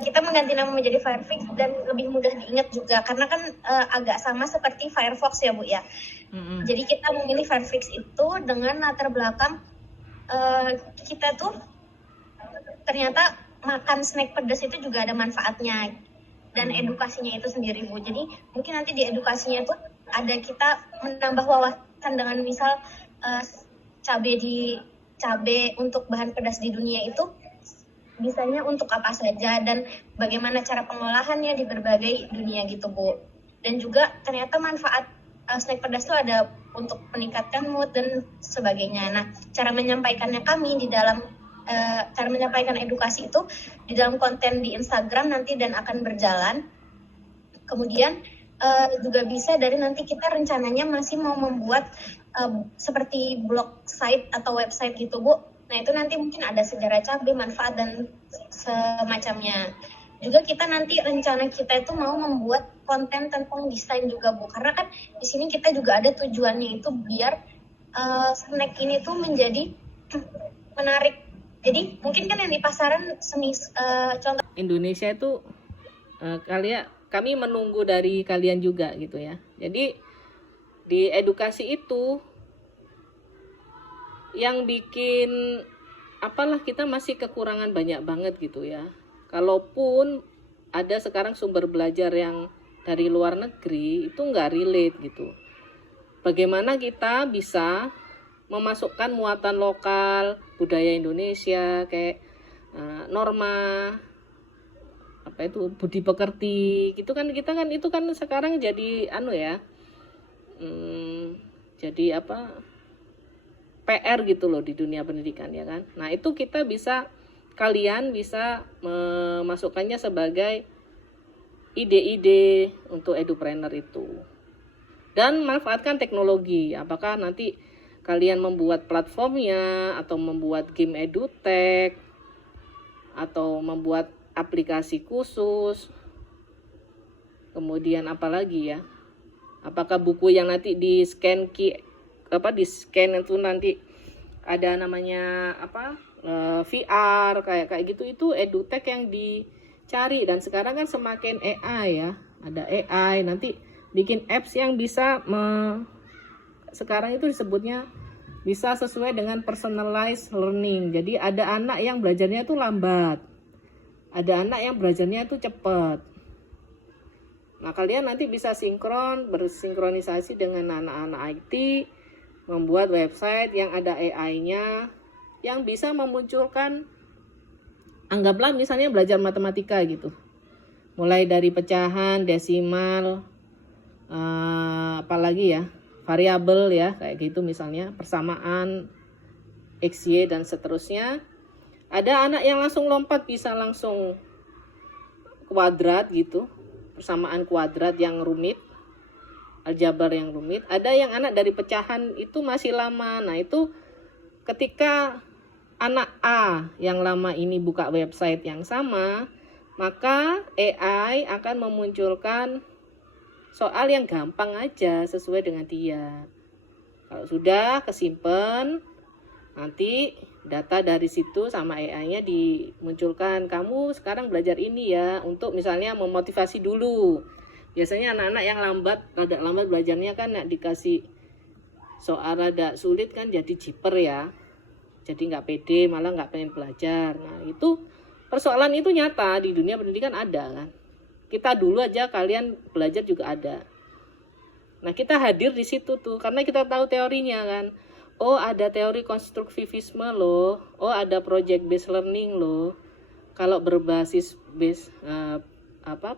kita mengganti nama menjadi Firefix dan lebih mudah diingat juga karena kan agak sama seperti Firefox ya Bu ya. Jadi kita memilih Firefix itu dengan latar belakang kita tuh ternyata makan snack pedas itu juga ada manfaatnya dan edukasinya itu sendiri Bu. Jadi mungkin nanti di edukasinya itu ada kita menambah wawasan dengan misal cabai untuk bahan pedas di dunia itu bisanya untuk apa saja dan bagaimana cara pengolahannya di berbagai dunia gitu Bu. Dan juga ternyata manfaat snack pedas itu ada untuk meningkatkan mood dan sebagainya. Nah, cara menyampaikannya kami di dalam cara menyampaikan edukasi itu di dalam konten di Instagram nanti dan akan berjalan. Kemudian juga bisa dari nanti kita rencananya masih mau membuat seperti blog site atau website gitu Bu. Nah itu nanti mungkin ada sejarah cabai, manfaat dan semacamnya. Juga kita nanti rencana kita itu mau membuat konten tentang desain juga Bu. Karena kan di sini kita juga ada tujuannya itu biar snack ini tuh menjadi menarik. Jadi mungkin kan yang di pasaran contoh Indonesia itu kami menunggu dari kalian juga gitu ya. Jadi di edukasi itu yang bikin apalah kita masih kekurangan banyak banget gitu ya. Kalaupun ada sekarang sumber belajar yang dari luar negeri itu nggak relate gitu. Bagaimana kita bisa memasukkan muatan lokal budaya Indonesia kayak norma apa itu budi pekerti gitu kan, kita kan itu kan sekarang jadi jadi apa PR gitu loh di dunia pendidikan ya kan. Nah itu kalian bisa memasukkannya sebagai ide-ide untuk edupreneur itu dan manfaatkan teknologi. Apakah nanti kalian membuat platformnya atau membuat game edutech atau membuat aplikasi khusus, kemudian apalagi ya, apakah buku yang nanti di scan itu nanti ada namanya VR kayak gitu, itu edutech yang dicari. Dan sekarang kan semakin AI ya, ada AI nanti bikin apps yang bisa sekarang itu disebutnya bisa sesuai dengan personalized learning. Jadi ada anak yang belajarnya itu lambat, ada anak yang belajarnya itu cepat. Nah kalian nanti bisa bersinkronisasi dengan anak-anak IT, membuat website yang ada AI-nya, yang bisa memunculkan, anggaplah misalnya belajar matematika gitu, mulai dari pecahan, desimal, apalagi ya, variabel ya, kayak gitu misalnya, persamaan, X, Y, dan seterusnya. Ada anak yang langsung lompat bisa langsung kuadrat gitu, persamaan kuadrat yang rumit, aljabar yang rumit. Ada yang anak dari pecahan itu masih lama. Nah itu ketika anak A yang lama ini buka website yang sama, maka AI akan memunculkan soal yang gampang aja sesuai dengan dia. Kalau sudah kesimpan, nanti data dari situ sama AI-nya dimunculkan. Kamu sekarang belajar ini ya, untuk misalnya memotivasi dulu. Biasanya anak-anak yang rada lambat belajarnya kan dikasih soal rada sulit kan jadi jiper ya. Jadi nggak pede, malah nggak pengen belajar. Nah itu persoalan itu nyata di dunia pendidikan ada kan. Kita dulu aja kalian belajar juga ada. Nah kita hadir di situ tuh karena kita tahu teorinya kan. Oh ada teori konstruktivisme loh. Oh ada project based learning loh. Kalau berbasis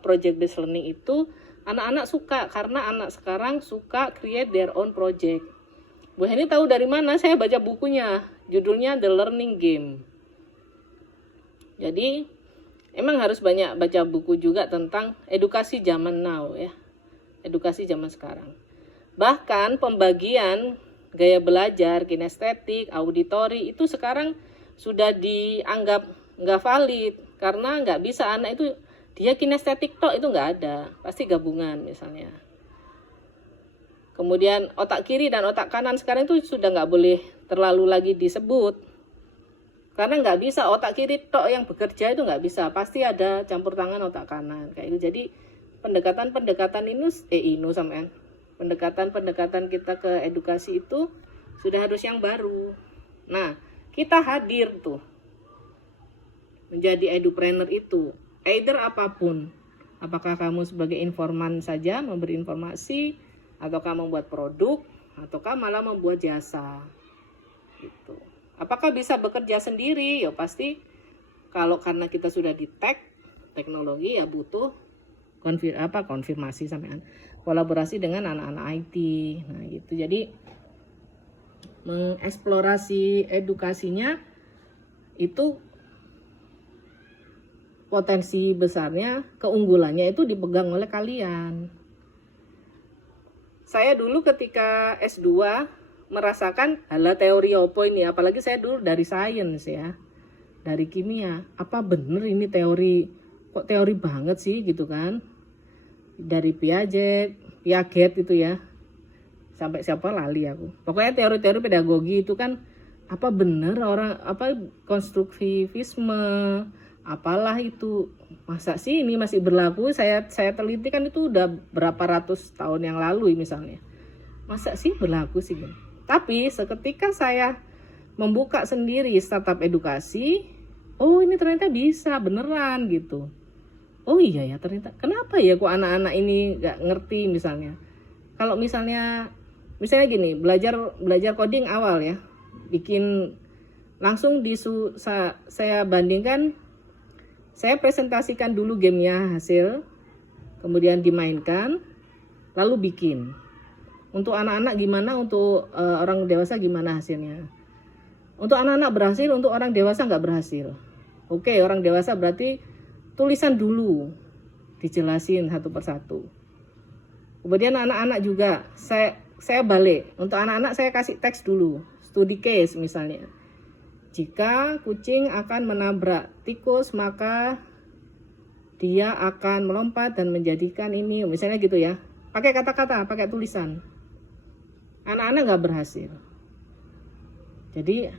project based learning itu anak-anak suka karena anak sekarang suka create their own project. Bu Heni tahu dari mana? Saya baca bukunya. Judulnya The Learning Game. Jadi emang harus banyak baca buku juga tentang edukasi zaman now ya. Edukasi zaman sekarang. Bahkan pembagian gaya belajar, kinestetik, auditori itu sekarang sudah dianggap nggak valid. Karena nggak bisa anak itu, dia kinestetik tok itu nggak ada. Pasti gabungan misalnya. Kemudian otak kiri dan otak kanan sekarang itu sudah nggak boleh terlalu lagi disebut. Karena nggak bisa otak kiri tok yang bekerja, itu nggak bisa, pasti ada campur tangan otak kanan kayak itu. Jadi pendekatan pendekatan kita ke edukasi itu sudah harus yang baru. Nah, kita hadir tuh menjadi edupreneur itu, either apapun. Apakah kamu sebagai informan saja memberi informasi, ataukah membuat produk, ataukah malah membuat jasa gitu. Apakah bisa bekerja sendiri? Ya pasti kalau karena kita sudah di teknologi ya butuh konfirmasi sampean, kolaborasi dengan anak-anak IT. Nah, gitu. Jadi mengeksplorasi edukasinya itu potensi besarnya, keunggulannya itu dipegang oleh kalian. Saya dulu ketika S2 merasakan hala teori apa ini, apalagi saya dulu dari sains ya, dari kimia. Apa bener ini teori, kok teori banget sih gitu kan. Dari Piaget itu ya, sampai siapa lali aku. Pokoknya teori-teori pedagogi itu kan apa bener orang apa konstruktivisme apalah itu, masa sih ini masih berlaku. Saya teliti kan itu udah berapa ratus tahun yang lalu misalnya, masa sih berlaku sih gitu. Tapi seketika saya membuka sendiri startup edukasi, oh ini ternyata bisa beneran gitu. Oh iya ya ternyata, kenapa ya kok anak-anak ini gak ngerti misalnya. Kalau misalnya gini, belajar coding awal ya, bikin langsung saya bandingkan. Saya presentasikan dulu gamenya hasil, kemudian dimainkan, lalu bikin. Untuk anak-anak gimana, untuk orang dewasa gimana hasilnya. Untuk anak-anak berhasil, untuk orang dewasa nggak berhasil. Oke, orang dewasa berarti tulisan dulu, dijelasin satu persatu. Kemudian anak-anak juga, saya balik. Untuk anak-anak saya kasih teks dulu, studi case misalnya. Jika kucing akan menabrak tikus, maka dia akan melompat dan menjadikan ini, misalnya gitu ya. Pakai kata-kata, pakai tulisan. Anak-anak nggak berhasil. Jadi,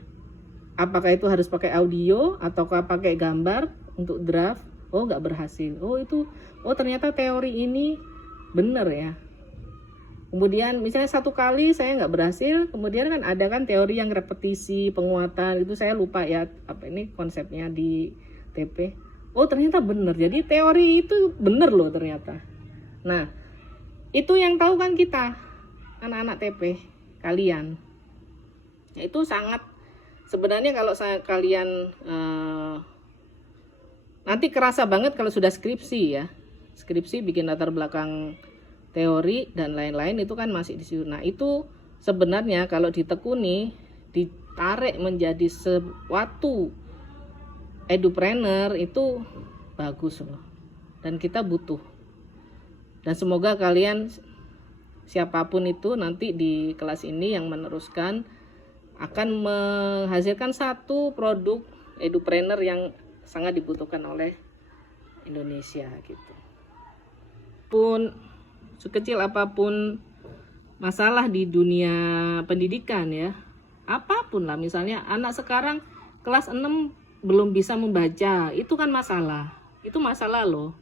apakah itu harus pakai audio ataukah pakai gambar untuk draft? Oh, nggak berhasil. Oh ternyata teori ini benar ya. Kemudian misalnya satu kali saya nggak berhasil, kemudian kan ada kan teori yang repetisi, penguatan, itu saya lupa ya apa ini konsepnya di TP. Oh ternyata benar, jadi teori itu benar loh ternyata. Nah itu yang tahu kan kita, anak-anak TP, kalian. Nah, itu sangat, sebenarnya kalau kalian nanti kerasa banget kalau sudah skripsi ya. Skripsi bikin latar belakang teori dan lain-lain itu kan masih di situ. Nah itu sebenarnya kalau ditekuni, ditarik menjadi suatu edupreneur itu bagus loh. Dan kita butuh. Dan semoga kalian siapapun itu nanti di kelas ini yang meneruskan akan menghasilkan satu produk edupreneur yang sangat dibutuhkan oleh Indonesia gitu. Pun sekecil apapun masalah di dunia pendidikan ya, apapun lah, misalnya anak sekarang kelas 6 belum bisa membaca, itu kan masalah, itu masalah loh.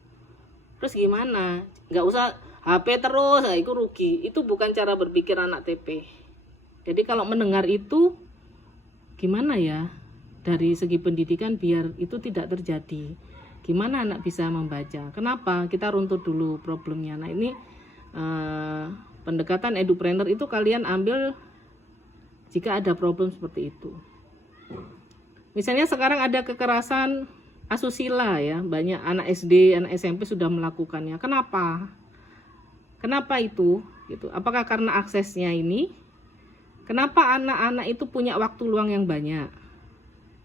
Terus gimana? Nggak usah HP terus, itu rugi. Itu bukan cara berpikir anak TP. Jadi kalau mendengar itu gimana ya dari segi pendidikan biar itu tidak terjadi, gimana anak bisa membaca, kenapa, kita runtut dulu problemnya. Nah ini pendekatan edupreneur itu kalian ambil jika ada problem seperti itu. Misalnya sekarang ada kekerasan asusila ya, banyak anak SD, anak SMP sudah melakukannya. Kenapa? Kenapa itu? Gitu. Apakah karena aksesnya ini? Kenapa anak-anak itu punya waktu luang yang banyak?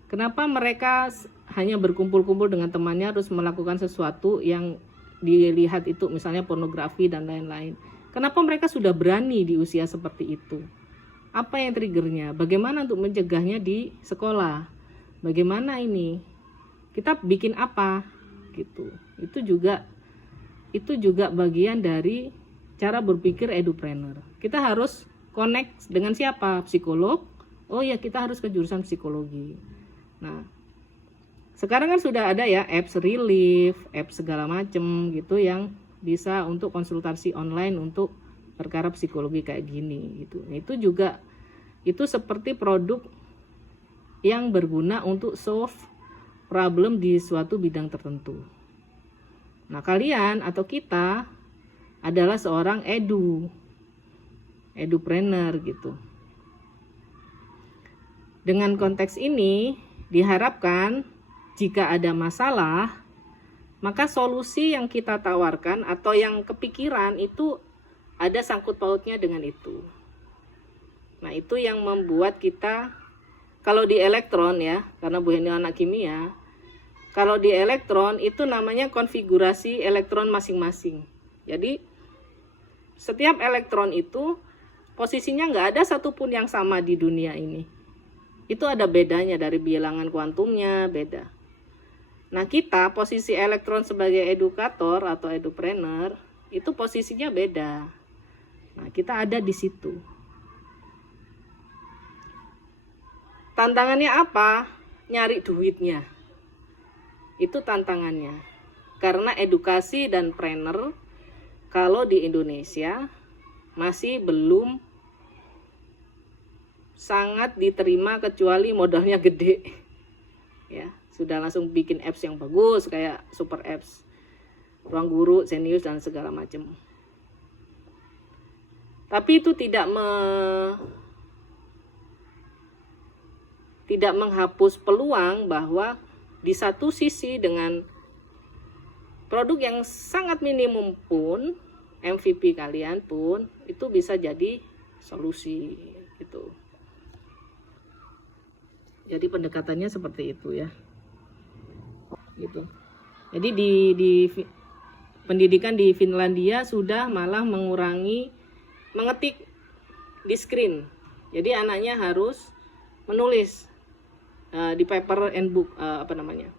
Kenapa mereka hanya berkumpul-kumpul dengan temannya harus melakukan sesuatu yang dilihat itu misalnya pornografi dan lain-lain? Kenapa mereka sudah berani di usia seperti itu? Apa yang triggernya? Bagaimana untuk mencegahnya di sekolah? Bagaimana ini? Kita bikin apa? Gitu. Itu juga bagian dari cara berpikir edupreneur. Kita harus connect dengan siapa? Psikolog. Oh ya, kita harus ke jurusan psikologi. Nah, sekarang kan sudah ada ya apps relief, apps segala macem gitu yang bisa untuk konsultasi online untuk perkara psikologi kayak gini gitu. Itu juga itu seperti produk yang berguna untuk solve problem di suatu bidang tertentu. Nah, kalian atau kita adalah seorang edupreneur gitu. Dengan konteks ini diharapkan jika ada masalah, maka solusi yang kita tawarkan atau yang kepikiran itu ada sangkut pautnya dengan itu. Nah, itu yang membuat kita, kalau di elektron ya, karena Bu Heni anak kimia, kalau di elektron itu namanya konfigurasi elektron masing-masing. Jadi setiap elektron itu posisinya nggak ada satupun yang sama di dunia ini. Itu ada bedanya dari bilangan kuantumnya, beda. Nah, kita posisi elektron sebagai edukator atau edupreneur itu posisinya beda. Nah, kita ada di situ. Tantangannya apa? Nyari duitnya. Itu tantangannya. Karena edukasi dan trainer kalau di Indonesia masih belum sangat diterima kecuali modalnya gede. Ya, sudah langsung bikin apps yang bagus kayak super apps, Ruang Guru, Zenius dan segala macam. Tapi itu tidak menghapus peluang bahwa di satu sisi dengan produk yang sangat minimum pun, MVP kalian pun itu bisa jadi solusi gitu. Jadi pendekatannya seperti itu ya. Gitu. Jadi di pendidikan di Finlandia sudah malah mengurangi mengetik di screen. Jadi anaknya harus menulis di paper and book,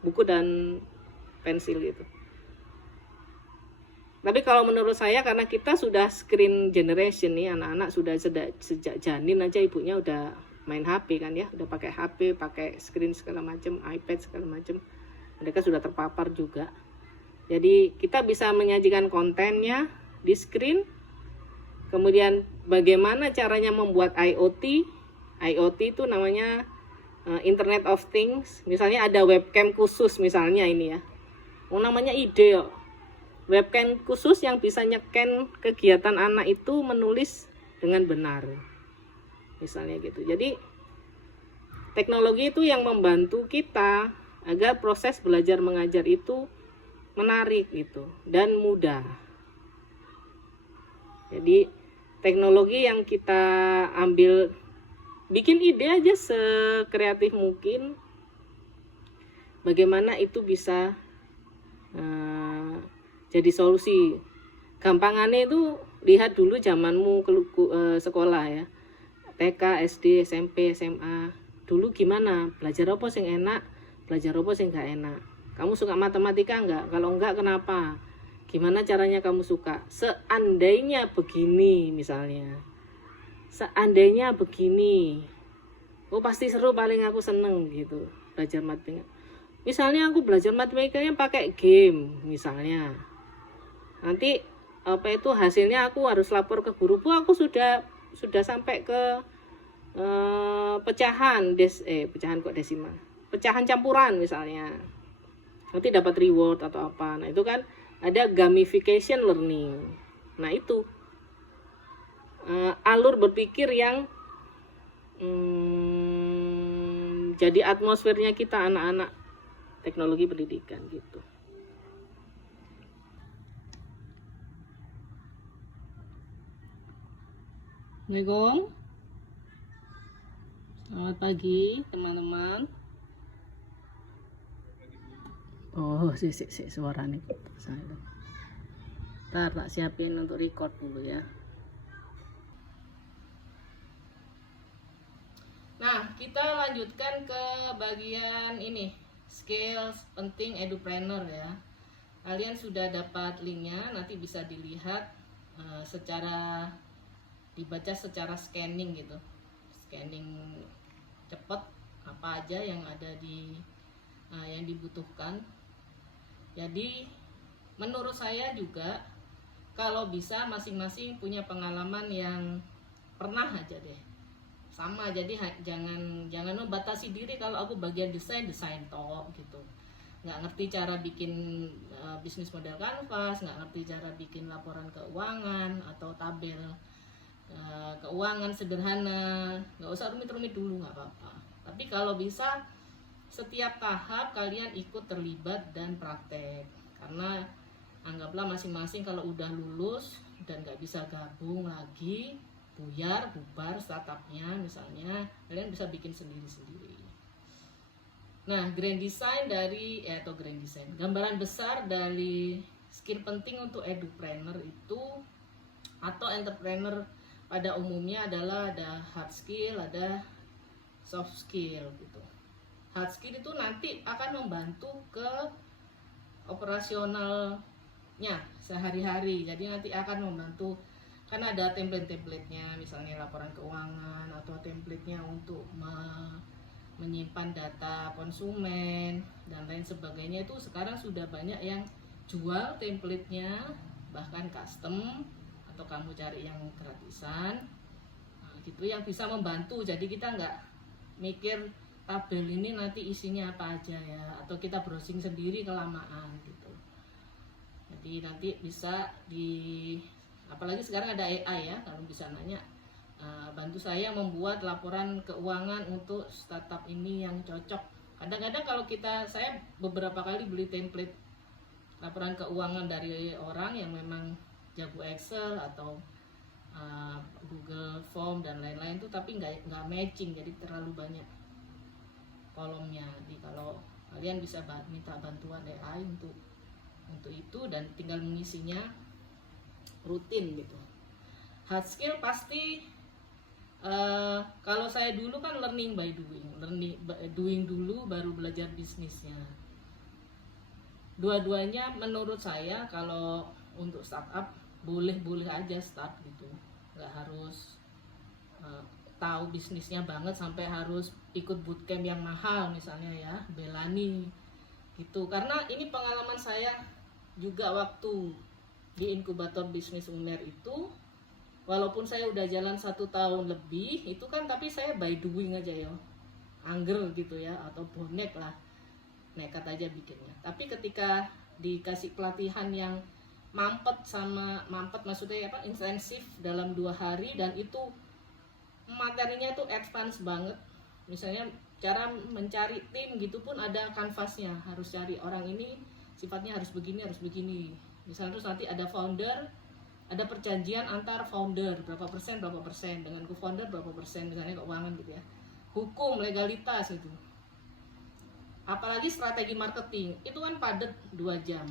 buku dan pensil gitu. Tapi kalau menurut saya karena kita sudah screen generation nih, anak-anak sudah sejak janin aja ibunya udah main HP kan ya, udah pakai HP, pakai screen segala macam, iPad segala macam. Mereka sudah terpapar juga. Jadi kita bisa menyajikan kontennya di screen. Kemudian bagaimana caranya membuat IoT? IoT itu namanya Internet of Things. Misalnya ada webcam khusus misalnya ini ya. Namanya ide ya. Webcam khusus yang bisa nyeken kegiatan anak itu menulis dengan benar. Misalnya gitu. Jadi teknologi itu yang membantu kita agar proses belajar mengajar itu menarik gitu dan mudah. Jadi teknologi yang kita ambil, bikin ide aja sekreatif mungkin, bagaimana itu bisa jadi solusi. Gampangannya itu lihat dulu zamanmu sekolah ya, TK, SD, SMP, SMA. Dulu gimana? Belajar apa sing enak? Belajar apa sing gak enak? Kamu suka matematika enggak? Kalau enggak kenapa? Gimana caranya kamu suka? Seandainya begini misalnya. Seandainya begini. Oh pasti seru, paling aku seneng gitu. Belajar matematika. Misalnya aku belajar matematikanya pakai game misalnya. Nanti hasilnya aku harus lapor ke guru. Bu, aku sudah sampai ke pecahan kok desimal. Pecahan campuran misalnya. Nanti dapat reward atau apa. Nah, itu kan ada gamification learning. Nah, itu alur berpikir yang jadi atmosfernya kita anak-anak teknologi pendidikan gitu. Assalamualaikum. Selamat pagi teman-teman. Oh, suara nih. Ntar tak siapin untuk record dulu ya. Nah, kita lanjutkan ke bagian ini, skills penting edupreneur ya. Kalian sudah dapat linknya, nanti bisa dilihat dibaca secara scanning gitu. Scanning cepet apa aja yang ada di yang dibutuhkan. Jadi menurut saya juga kalau bisa masing-masing punya pengalaman yang pernah aja deh sama, jadi jangan membatasi diri. Kalau aku bagian desain toh gitu, nggak ngerti cara bikin bisnis model kanvas, nggak ngerti cara bikin laporan keuangan atau tabel keuangan sederhana, nggak usah rumit-rumit dulu, nggak apa-apa. Tapi kalau bisa setiap tahap kalian ikut terlibat dan praktek, karena anggaplah masing-masing kalau udah lulus dan nggak bisa gabung lagi, buyar, bubar startupnya misalnya, kalian bisa bikin sendiri-sendiri. Nah, grand design gambaran besar dari skill penting untuk edupreneur itu atau entrepreneur pada umumnya adalah ada hard skill, ada soft skill gitu. Hard skill itu nanti akan membantu ke operasionalnya sehari-hari, jadi nanti akan membantu. Kan ada template-templatenya, misalnya laporan keuangan atau templatenya untuk menyimpan data konsumen dan lain sebagainya. Itu sekarang sudah banyak yang jual templatenya, bahkan custom, atau kamu cari yang gratisan. Nah, gitu yang bisa membantu. Jadi kita nggak mikir tabel ini nanti isinya apa aja ya, atau kita browsing sendiri kelamaan gitu. Jadi nanti bisa apalagi sekarang ada AI ya, kalau bisa nanya, bantu saya membuat laporan keuangan untuk startup ini yang cocok. Kadang-kadang kalau saya beberapa kali beli template laporan keuangan dari orang yang memang jago Excel atau Google Form dan lain-lain tuh, tapi nggak matching, jadi terlalu banyak kolomnya. Jadi kalau kalian bisa minta bantuan AI untuk itu dan tinggal mengisinya rutin gitu. Hard skill pasti kalau saya dulu kan learning by doing dulu baru belajar bisnisnya. Dua-duanya menurut saya kalau untuk startup boleh-boleh aja start gitu, nggak harus tahu bisnisnya banget sampai harus ikut bootcamp yang mahal misalnya ya, belani gitu. Karena ini pengalaman saya juga waktu di inkubator bisnis UNER itu, walaupun saya udah jalan 1 tahun lebih itu kan, tapi saya by doing aja ya, angger gitu ya, atau bonek lah, nekat aja bikinnya. Tapi ketika dikasih pelatihan yang mampet maksudnya apa, intensif dalam 2 hari, dan itu materinya itu advance banget. Misalnya cara mencari tim gitu pun ada kanvasnya, harus cari orang ini sifatnya harus begini. Misalnya terus nanti ada founder, ada perjanjian antar founder berapa persen dengan co-founder berapa persen, misalnya keuangan gitu ya, hukum, legalitas gitu. Apalagi strategi marketing itu kan padat 2 jam,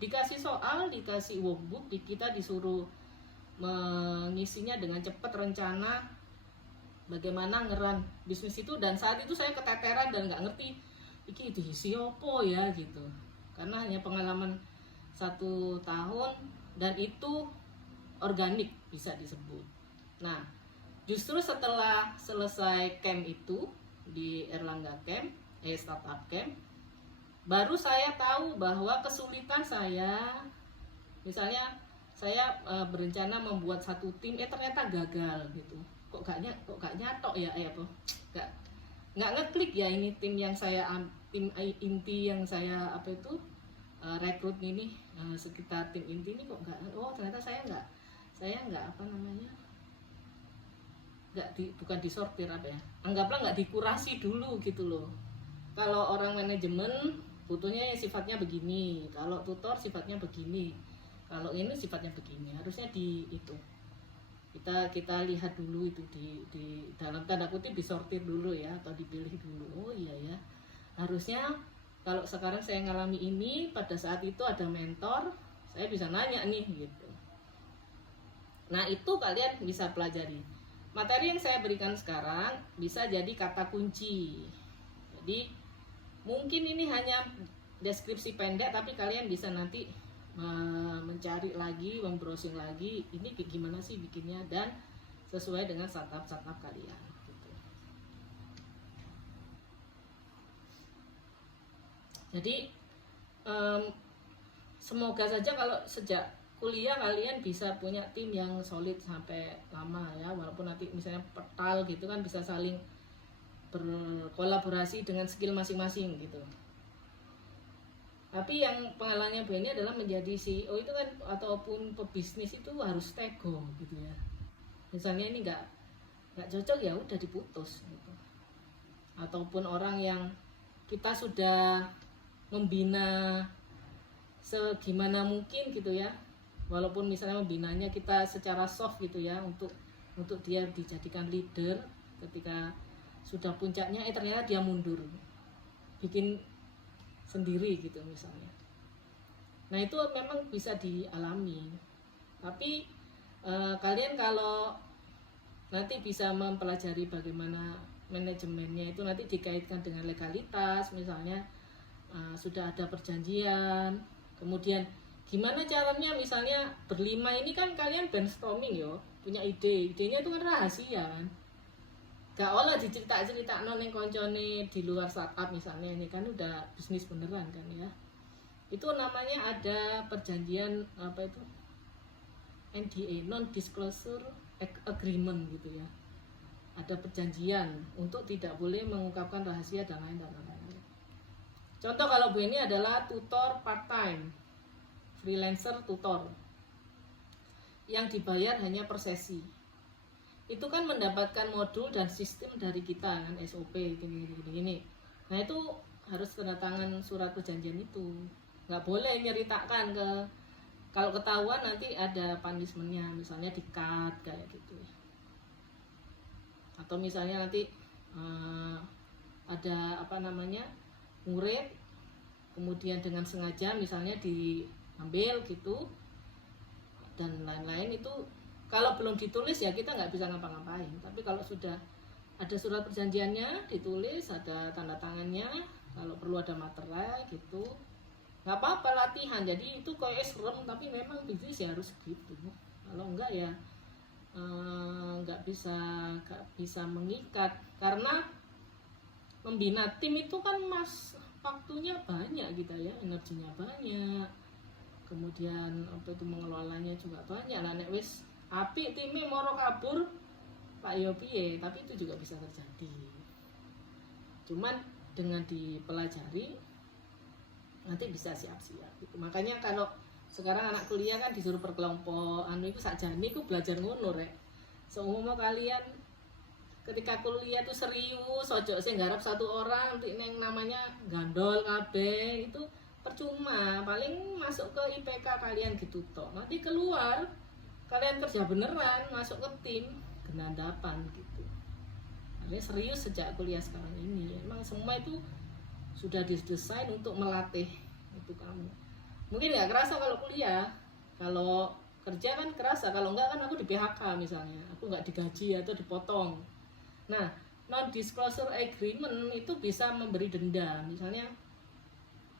dikasih soal, dikasih workbook, kita disuruh mengisinya dengan cepat, rencana bagaimana ngeran bisnis itu. Dan saat itu saya keteteran dan nggak ngerti itu isi apa ya gitu, karena hanya pengalaman 1 tahun dan itu organik bisa disebut. Nah, justru setelah selesai camp itu di Erlangga Camp, Startup Camp, baru saya tahu bahwa kesulitan saya, misalnya saya berencana membuat 1 tim, ternyata gagal gitu. Kok gak nyatok ya, apa? Nggak ngeklik ya ini tim yang saya tim inti yang saya rekrut ini, sekitar tim inti ini kok ternyata saya nggak bukan disortir anggaplah nggak dikurasi dulu gitu loh. Kalau orang manajemen butuhnya sifatnya begini, kalau tutor sifatnya begini, kalau ini sifatnya begini, harusnya kita lihat dulu itu di dalam tanda kutip disortir dulu ya, atau dipilih dulu. Oh iya ya, harusnya kalau sekarang saya ngalami ini, pada saat itu ada mentor, saya bisa nanya nih gitu. Nah, itu kalian bisa pelajari. Materi yang saya berikan sekarang bisa jadi kata kunci. Jadi mungkin ini hanya deskripsi pendek, tapi kalian bisa nanti mencari lagi, membrowsing lagi, ini gimana sih bikinnya, dan sesuai dengan startup kalian gitu. Jadi semoga saja kalau sejak kuliah kalian bisa punya tim yang solid sampai lama ya, walaupun nanti misalnya petal gitu kan bisa saling berkolaborasi dengan skill masing-masing gitu. Tapi yang pengalamannya Bu ini adalah menjadi CEO itu kan ataupun pebisnis itu harus tego gitu ya. Misalnya ini nggak cocok ya udah diputus gitu. Ataupun orang yang kita sudah membina segimana mungkin gitu ya, walaupun misalnya membinanya kita secara soft gitu ya untuk dia dijadikan leader, ketika sudah puncaknya ternyata dia mundur bikin sendiri gitu misalnya. Nah itu memang bisa dialami, tapi kalian kalau nanti bisa mempelajari bagaimana manajemennya itu nanti dikaitkan dengan legalitas, misalnya sudah ada perjanjian, kemudian gimana caranya misalnya berlima ini kan kalian brainstorming yo, punya idenya itu kan rahasia kan, gak olah dicerita non yang koncone di luar startup misalnya, ini kan udah bisnis beneran kan ya. Itu namanya ada perjanjian apa itu NDA, non disclosure agreement gitu ya. Ada perjanjian untuk tidak boleh mengungkapkan rahasia dan lain-lain. Contoh kalau Bu ini adalah tutor part time, freelancer tutor yang dibayar hanya per sesi. Itu kan mendapatkan modul dan sistem dari kita kan, SOP gini. Nah itu harus tanda tangan surat perjanjian itu. Nggak boleh nyeritakan kalau ketahuan nanti ada punishment-nya, misalnya di-cut kayak gitu. Atau misalnya nanti ada apa namanya murid kemudian dengan sengaja misalnya diambil gitu dan lain-lain, itu kalau belum ditulis ya kita nggak bisa ngapa-ngapain. Tapi kalau sudah ada surat perjanjiannya ditulis, ada tanda tangannya, kalau perlu ada materai gitu, nggak apa-apa latihan. Jadi itu kayak serem tapi memang bisnis ya harus gitu. Kalau enggak ya nggak bisa mengikat, karena membina tim itu kan waktunya banyak gitu ya, energinya banyak, kemudian apa itu mengelolanya juga banyak lah. Nek wis apik timnya moro kabur Pak yo piye, tapi itu juga bisa terjadi. Cuman dengan dipelajari nanti bisa siap-siap gitu. Makanya kalau sekarang anak kuliah kan disuruh berkelompok, itu sakjane iku belajar ngono rek. Seumpama kalian ketika kuliah tuh serius, ojo sing garap satu orang neng namanya gandol kabeh, itu percuma. Paling masuk ke IPK kalian gitu toh. Nanti keluar kalian kerja beneran, masuk ke tim genandapan gitu. Kalian serius sejak kuliah sekarang ini. Emang semua itu sudah didesain untuk melatih itu kamu. Mungkin nggak kerasa kalau kuliah, kalau kerja kan kerasa. Kalau enggak kan aku di PHK misalnya, aku nggak digaji atau dipotong. Nah, non disclosure agreement itu bisa memberi denda. Misalnya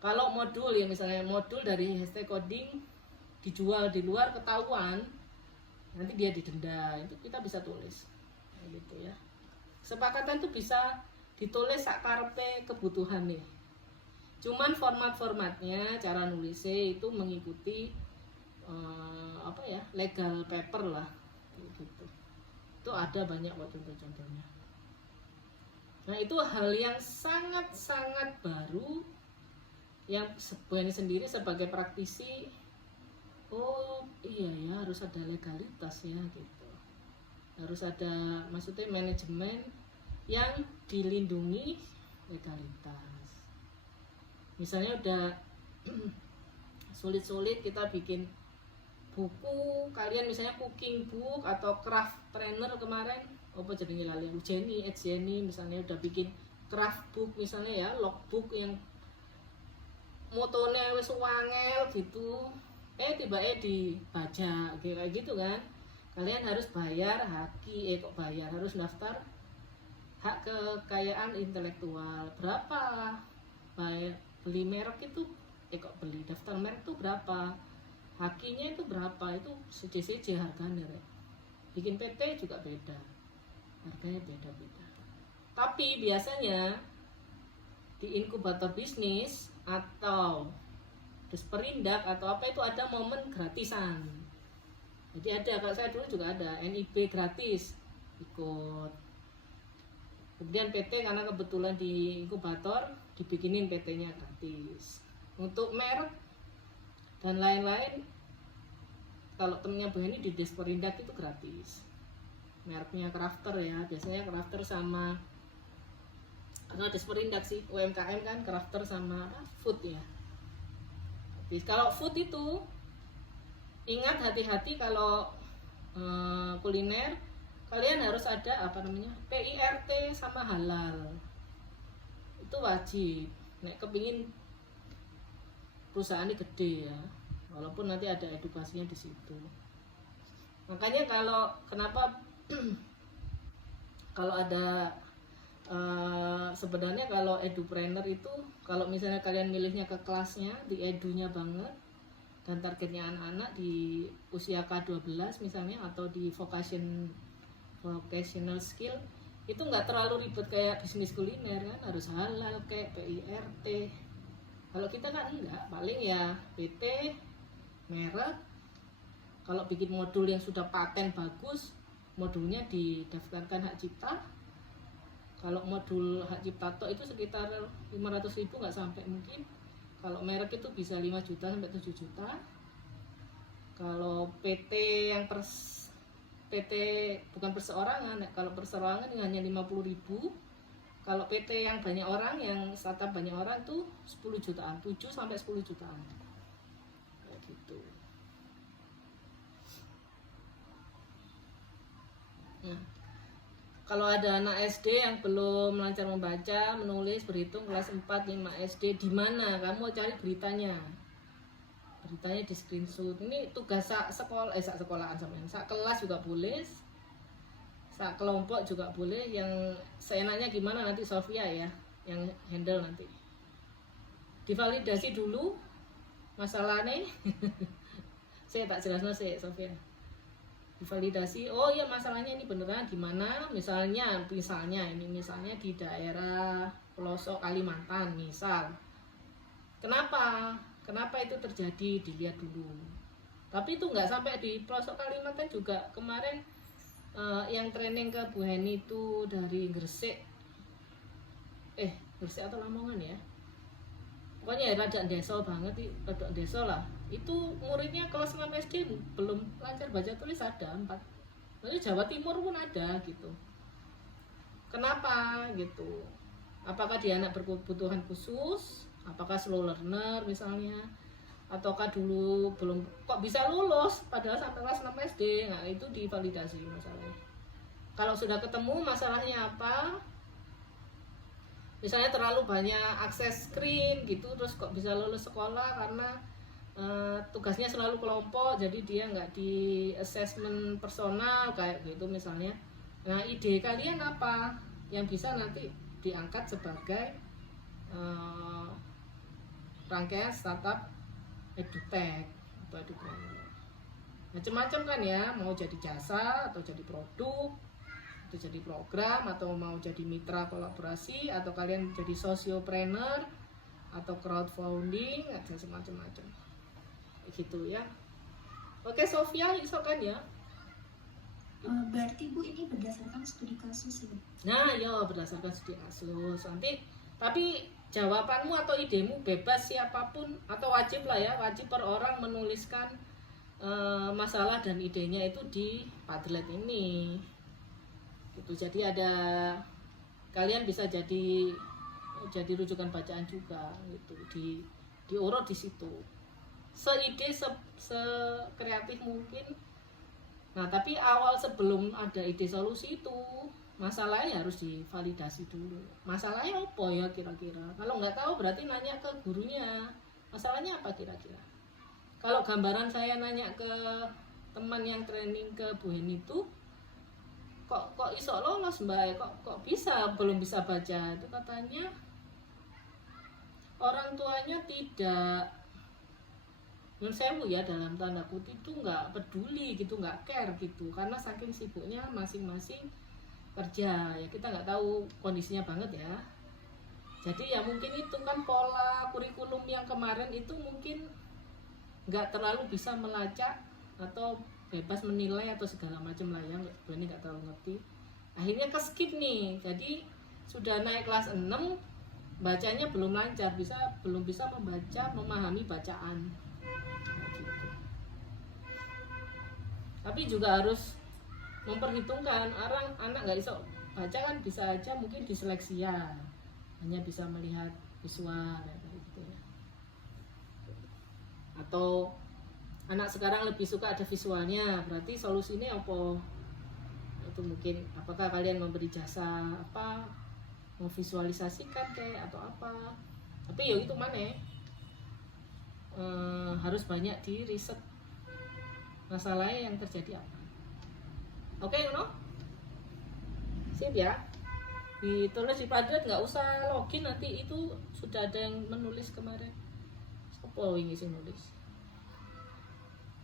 kalau modul ya, misalnya modul dari hashtag coding dijual di luar ketahuan, nanti dia didenda. Itu kita bisa tulis gitu ya. Kesepakatan itu bisa ditulis sakarepe kebutuhan nih. Cuman format-formatnya, cara nulisnya itu mengikuti apa ya, legal paper lah gitu. Itu ada banyak contoh-contohnya. Nah itu hal yang sangat-sangat baru yang sebenarnya sendiri sebagai praktisi, oh iya ya harus ada legalitas ya gitu, harus ada maksudnya manajemen yang dilindungi legalitas. Misalnya udah sulit-sulit kita bikin buku, kalian misalnya cooking book atau craft trainer kemarin apa jenenge lali Jenny misalnya udah bikin craft book misalnya ya, logbook yang motone wis wangel gitu, tiba-tiba dibaca kayak gitu kan. Kalian harus bayar harus daftar hak kekayaan intelektual berapa, bayar beli merek itu beli daftar merek itu berapa, hakinya itu berapa, itu seje harganya rek. Bikin PT juga beda, harganya beda-beda. Tapi biasanya di inkubator bisnis atau Desperindak atau apa itu ada momen gratisan. Jadi ada, kalau saya dulu juga ada NIB gratis ikut. Kemudian PT karena kebetulan di inkubator dibikinin PT-nya gratis. Untuk merek dan lain-lain kalau temennya Bu Heni di Desperindak itu gratis. Mereknya Crafter ya, biasanya Crafter sama, karena Desperindak sih UMKM kan, Crafter sama food ya. Jadi kalau food itu ingat hati-hati kalau kuliner kalian harus ada apa namanya PIRT sama halal, itu wajib. Nek kepingin perusahaannya gede ya, walaupun nanti ada edukasinya di situ. Makanya kalau kenapa kalau ada sebenarnya kalau edupreneur itu kalau misalnya kalian milihnya ke kelasnya di edunya banget dan targetnya anak-anak di usia K12 misalnya atau di vocational skill, itu nggak terlalu ribet kayak bisnis kuliner kan, harus halal kayak PIRT. Kalau kita kan enggak, paling ya PT, merek. Kalau bikin modul yang sudah paten bagus, modulnya didaftarkan hak cipta. Kalau modul hak cipta itu sekitar 500.000 nggak sampai mungkin. Kalau merek itu bisa 5 juta sampai 7 juta. Kalau PT yang PT bukan perseorangan, kalau perseorangan hanya 50.000. Kalau PT yang banyak orang, yang startup banyak orang tuh 10 jutaan, 7 sampai 10 jutaan. Kayak gitu. Nah, kalau ada anak SD yang belum lancar membaca, menulis, berhitung kelas 4, 5 SD, di mana kamu cari beritanya? Beritanya di screenshot. Ini tugas sekolah, sekolahan sampean. Sak kelas juga boleh. Sak kelompok juga boleh. Yang seenaknya gimana nanti Sofia ya yang handle nanti. Divalidasi dulu masalahnya. Saya tak jelasnya sih Sofia. Divalidasi, oh ya masalahnya ini beneran gimana, misalnya di daerah pelosok Kalimantan misal, kenapa itu terjadi, dilihat dulu. Tapi itu nggak sampai di pelosok Kalimantan juga. Kemarin yang training ke Bu Heni itu dari Gresik atau Lamongan ya, pokoknya rada desa banget, rada desa lah. Itu muridnya kelas 6 SD belum lancar baca tulis ada 4. Lalu Jawa Timur pun ada gitu. Kenapa gitu? Apakah dia anak berkebutuhan khusus? Apakah slow learner misalnya? Ataukah dulu belum, kok bisa lulus padahal sampai kelas 6 SD? Nah, itu divalidasi masalahnya. Kalau sudah ketemu masalahnya apa? Misalnya terlalu banyak akses screen gitu, terus kok bisa lulus sekolah karena tugasnya selalu kelompok, jadi dia nggak di assessment personal kayak gitu misalnya. Nah, ide kalian apa yang bisa nanti diangkat sebagai rangkaian startup edutech atau edupreneur? Macam-macam kan ya, mau jadi jasa atau jadi produk atau jadi program atau mau jadi mitra kolaborasi atau kalian jadi sociopreneur atau crowdfunding, ada semacam-macam gitu ya. Oke Sofia, iso kan ya? Berarti Bu ini berdasarkan studi kasus ya? Nah ya berdasarkan studi kasus. Nanti tapi jawabanmu atau idemu bebas siapapun, atau wajib lah ya, wajib per orang menuliskan masalah dan idenya itu di Padlet ini gitu. Jadi ada, kalian bisa jadi rujukan bacaan juga gitu, diurut di situ. Seide, sekreatif mungkin. Nah, tapi awal sebelum ada ide solusi itu, masalahnya harus divalidasi dulu. Masalahnya apa ya kira-kira? Kalau nggak tahu berarti nanya ke gurunya. Masalahnya apa kira-kira? Kalau gambaran saya nanya ke teman yang training ke Bu Heni itu, kok iso lolos Mbak? Kok bisa belum bisa baca? Itu katanya orang tuanya tidak, menurut saya Bu ya, dalam tanda kutip itu nggak peduli gitu, nggak care gitu, karena saking sibuknya masing-masing kerja ya. Kita nggak tahu kondisinya banget ya. Jadi ya mungkin itu kan pola kurikulum yang kemarin itu mungkin nggak terlalu bisa melacak atau bebas menilai atau segala macam lah ya, ini nggak terlalu ngerti. Akhirnya ke skip nih, jadi sudah naik kelas 6 bacanya belum lancar, belum bisa memahami bacaan. Nah, gitu. Tapi juga harus memperhitungkan anak nggak bisa baca kan, bisa aja mungkin disleksia, hanya bisa melihat visual gitu ya. Atau anak sekarang lebih suka ada visualnya, berarti solusinya apa? Itu mungkin apakah kalian memberi jasa apa, memvisualisasikan kayak atau apa. Tapi ya itu mana harus banyak di riset masalahnya yang terjadi apa. Oke, Uno? Sip ya. Ditulis di Padlet, nggak usah login, nanti itu sudah ada yang menulis kemarin. Apa ini sih nulis?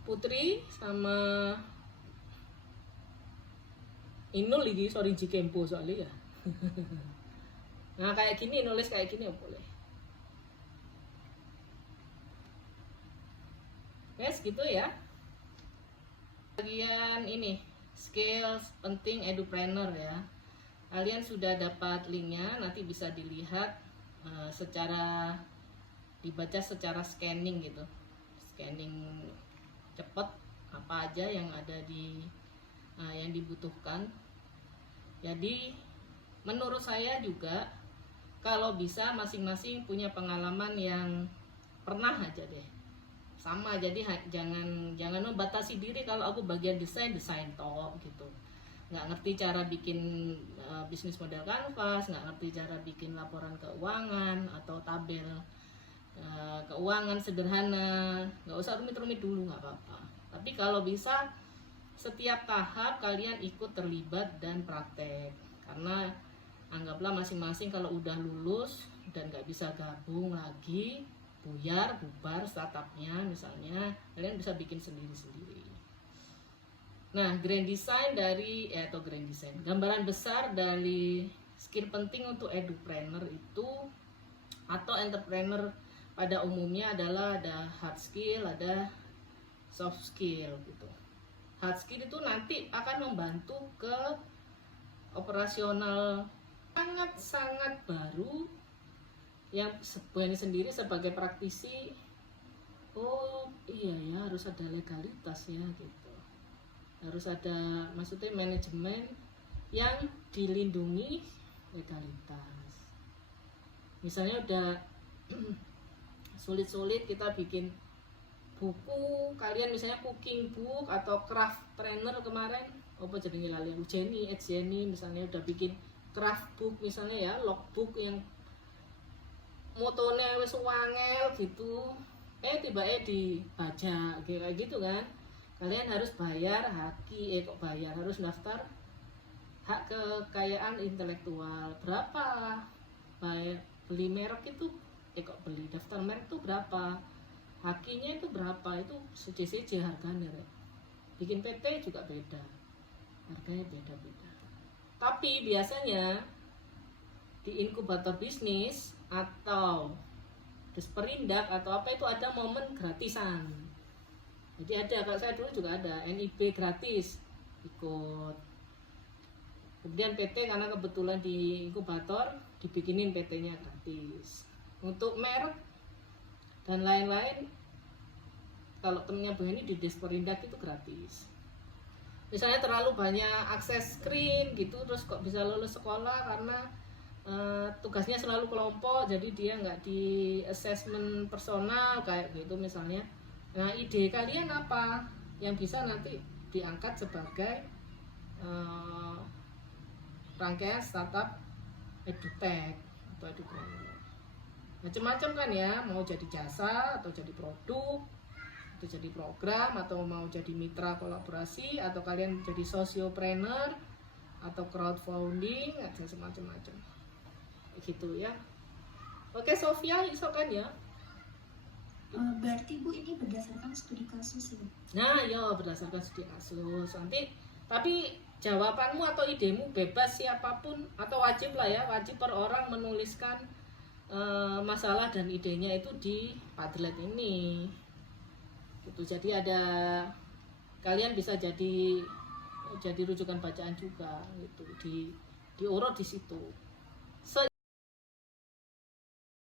Putri sama Inul lagi, sorry Jikempo soalnya ya. Nah kayak gini, nulis kayak gini ya boleh. Yes, gitu ya. Bagian ini skills penting edupreneur ya. Kalian sudah dapat linknya, nanti bisa dilihat dibaca secara scanning gitu, scanning cepet apa aja yang ada yang dibutuhkan. Jadi menurut saya juga kalau bisa masing-masing punya pengalaman yang pernah aja deh sama, jadi jangan membatasi diri. Kalau aku bagian desain toh gitu, nggak ngerti cara bikin bisnis model kanvas, nggak ngerti cara bikin laporan keuangan atau tabel keuangan sederhana, nggak usah rumit-rumit dulu, nggak apa-apa. Tapi kalau bisa setiap tahap kalian ikut terlibat dan praktek, karena anggaplah masing-masing kalau udah lulus dan nggak bisa gabung lagi, bubar startupnya misalnya, kalian bisa bikin sendiri-sendiri. Nah, grand design gambaran besar dari skill penting untuk edupreneur itu atau entrepreneur pada umumnya adalah ada hard skill, ada soft skill gitu. Hard skill itu nanti akan membantu ke operasional sangat-sangat baru yang sebenarnya sendiri sebagai praktisi, oh iya ya harus ada legalitas ya gitu, harus ada maksudnya manajemen yang dilindungi legalitas. Misalnya udah sulit-sulit kita bikin buku, kalian misalnya cooking book atau craft trainer kemarin apa jadi lali Jenny misalnya udah bikin craft book misalnya ya, logbook yang motonya wis wangel gitu, tiba-tiba dibaca kayak gitu kan, kalian harus bayar harus daftar hak kekayaan intelektual berapa, beli merek itu beli daftar merek itu berapa, hakinya itu berapa, itu seje harganya bikin PT juga beda, harganya beda-beda. Tapi biasanya di inkubator bisnis atau Desperindak atau apa itu ada momen gratisan. Jadi ada, kalau saya dulu juga ada NIB gratis ikut. Kemudian PT karena kebetulan di inkubator dibikinin PT-nya gratis. Untuk merek dan lain-lain kalau temennya Bu ini di Desperindak itu gratis. Misalnya terlalu banyak akses screen gitu, terus kok bisa lulus sekolah karena tugasnya selalu kelompok, jadi dia nggak di assessment personal kayak gitu misalnya. Nah, ide kalian apa yang bisa nanti diangkat sebagai rangkaian startup edutech atau edupreneur? Macam-macam kan ya, mau jadi jasa atau jadi produk atau jadi program atau mau jadi mitra kolaborasi atau kalian jadi sociopreneur atau crowdfunding, ada semacam-macam gitu ya. Oke, Sofia, iso kan ya? Berarti Bu ini berdasarkan studi kasus ya? Nah, ya berdasarkan studi kasus. Nanti tapi jawabanmu atau idemu bebas siapapun, atau wajib lah ya, wajib per orang menuliskan masalah dan idenya itu di Padlet ini gitu. Jadi ada, kalian bisa jadi rujukan bacaan juga gitu, di urut di situ.